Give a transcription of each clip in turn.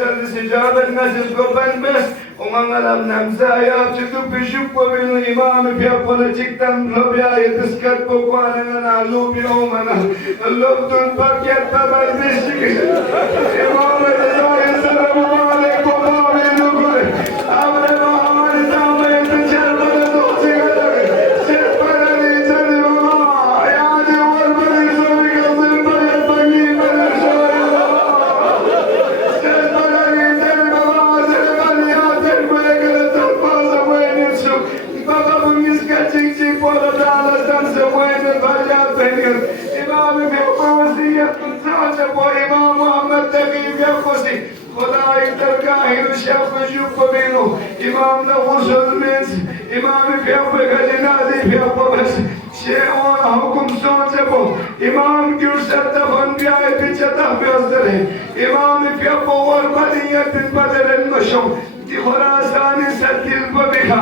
وصل سجادة الناس قبل بس ومن لم نمسى يا تشوف بشوف قبل الإمام في أقوال تكتم ربيع يتسكت بقوانا نالو بيومنا اللوب دون باكيت تبال بشك إمام الزاي السلام عليكم آمين نقول أمر محمد سامي يتشال بلدو سيغلق سيغلق ليتني ماما يادي والبني سوي قصر بيت بني بلد شوي سيغلق ليتني ماما سيغلق ياتي بيقل تلفاز وين يشوف بابا بمسكة تيجي فولا دالة تنسى وين الفريات بينهم إمام في وصية تعجب وإمام محمد تقي في خصي خدای درگاهی شف شوف بینو امام نوزل میز امام فیاف گجنازی فیاف بس شیعون حکم سوچه بو امام گرسد دفن بیای پیچتا بیازدره امام فیاف ورمانیت بدرن مشم دی خراسانی ستیل ببیخا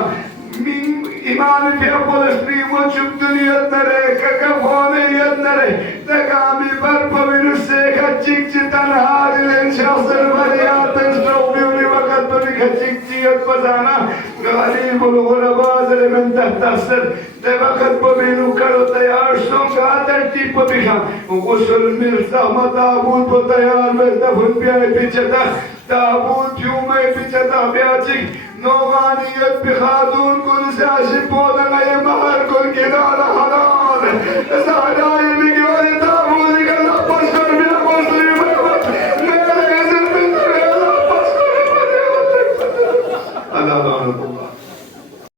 من امام فیاف لسری وچب دنیت نره ککفونیت نره تکامی بر ببینو سیخا چیک چی تنهاری لین شخصر بریاتن سوبیونی وقت ببیخا چیک چیت بزانا غریب الغرباء زر من تحت اثر ده وقت ببینو کرو تیار سونگا ترتیب ببیخا غسل مرزا متابود با تیار بزدفن بیای پیچتا تابود پیومه پیچتا بیاچیک نوغانیت بخاتون کن ساشی بودن ای مهر کن که